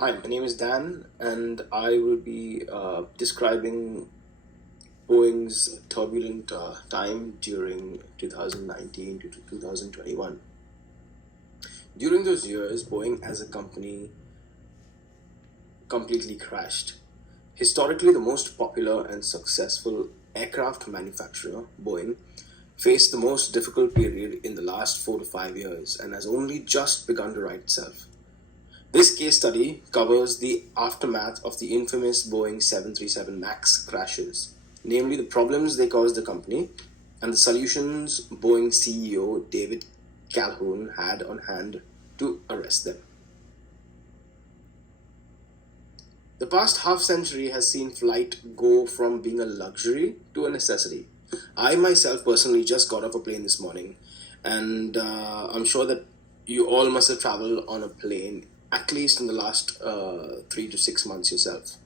Hi, my name is Dan, and I will be describing Boeing's turbulent time during 2019 to 2021. During those years, Boeing as a company completely crashed. Historically, the most popular and successful aircraft manufacturer, Boeing, faced the most difficult period in the last 4 to 5 years and has only just begun to right itself. This case study covers the aftermath of the infamous Boeing 737 MAX crashes, namely the problems they caused the company and the solutions Boeing CEO David Calhoun had on hand to arrest them. The past half century has seen flight go from being a luxury to a necessity. I myself personally just got off a plane this morning, and I'm sure that you all must have traveled on a plane at least in the last 3 to 6 months yourself.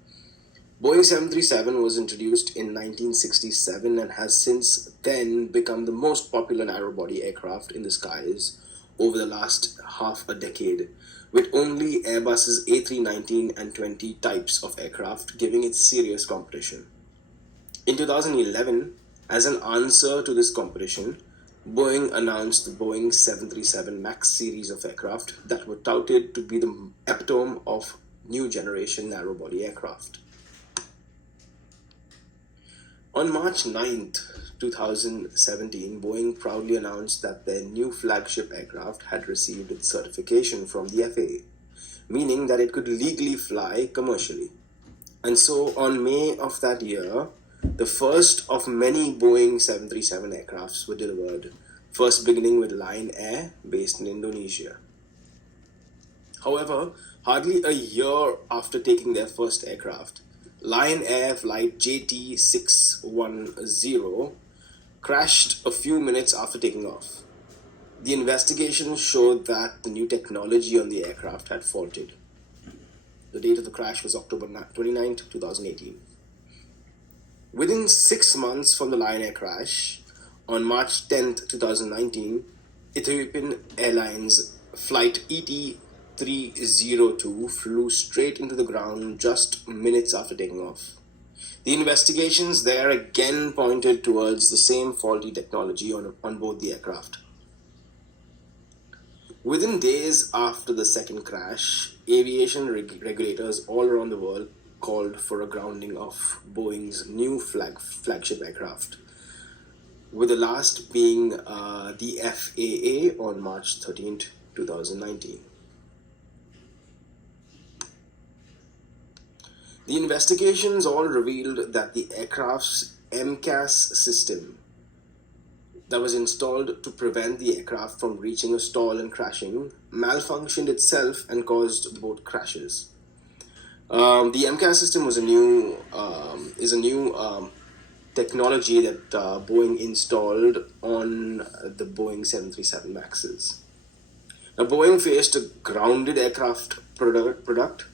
Boeing 737 was introduced in 1967 and has since then become the most popular narrow-body aircraft in the skies over the last half a decade, with only Airbus's A319 and 20 types of aircraft giving it serious competition. In 2011, as an answer to this competition, Boeing announced the Boeing 737 MAX series of aircraft that were touted to be the epitome of new generation narrow-body aircraft. On March 9th, 2017, Boeing proudly announced that their new flagship aircraft had received its certification from the FAA, meaning that it could legally fly commercially. And so, on May of that year, the first of many Boeing 737 aircrafts were delivered, first beginning with Lion Air, based in Indonesia. However, hardly a year after taking their first aircraft, Lion Air flight JT610 crashed a few minutes after taking off. The investigation showed that the new technology on the aircraft had faulted. The date of the crash was October 29th, 2018. Within 6 months from the Lion Air crash, on March 10th, 2019, Ethiopian Airlines flight ET302 flew straight into the ground just minutes after taking off. The investigations there again pointed towards the same faulty technology on board the aircraft. Within days after the second crash, aviation regulators all around the world called for a grounding of Boeing's new flagship aircraft, with the last being the FAA on March 13th, 2019. The investigations all revealed that the aircraft's MCAS system that was installed to prevent the aircraft from reaching a stall and crashing malfunctioned itself and caused both crashes. The MCAS system is a new technology that Boeing installed on the Boeing 737 Maxes. Now, Boeing faced a grounded aircraft product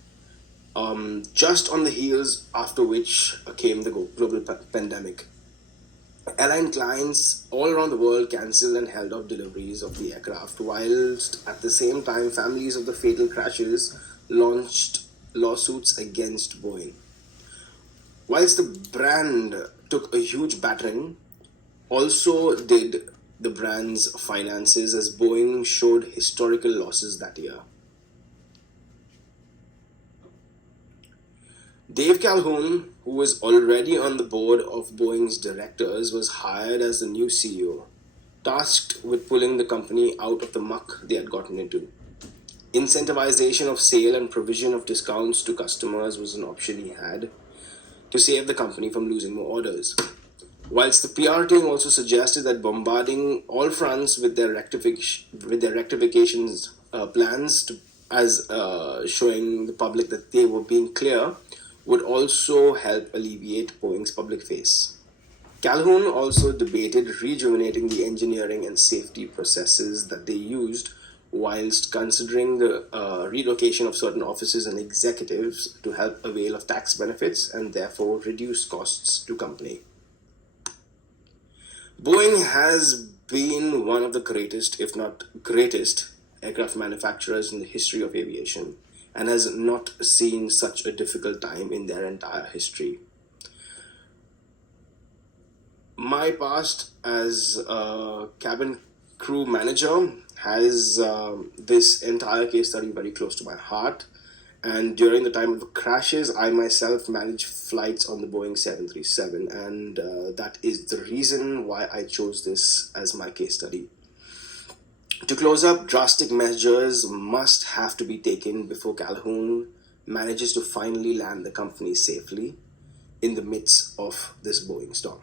just on the heels after which came the global pandemic. Airline clients all around the world cancelled and held off deliveries of the aircraft, whilst at the same time families of the fatal crashes launched lawsuits against Boeing. Whilst the brand took a huge battering, also did the brand's finances, as Boeing showed historical losses that year. Dave Calhoun, who was already on the board of Boeing's directors, was hired as the new CEO, tasked with pulling the company out of the muck they had gotten into. Incentivization of sale and provision of discounts to customers was an option he had to save the company from losing more orders. Whilst the PR team also suggested that bombarding all fronts with their rectifications plans as showing the public that they were being clear would also help alleviate Boeing's public face. Calhoun also debated rejuvenating the engineering and safety processes that they used, whilst considering the relocation of certain offices and executives to help avail of tax benefits and therefore reduce costs to company. Boeing has been one of the greatest, if not greatest, aircraft manufacturers in the history of aviation, and has not seen such a difficult time in their entire history. My past as a cabin crew manager has this entire case study very close to my heart. And during the time of the crashes, I myself managed flights on the Boeing 737, and that is the reason why I chose this as my case study. To close up, drastic measures must have to be taken before Calhoun manages to finally land the company safely in the midst of this Boeing storm.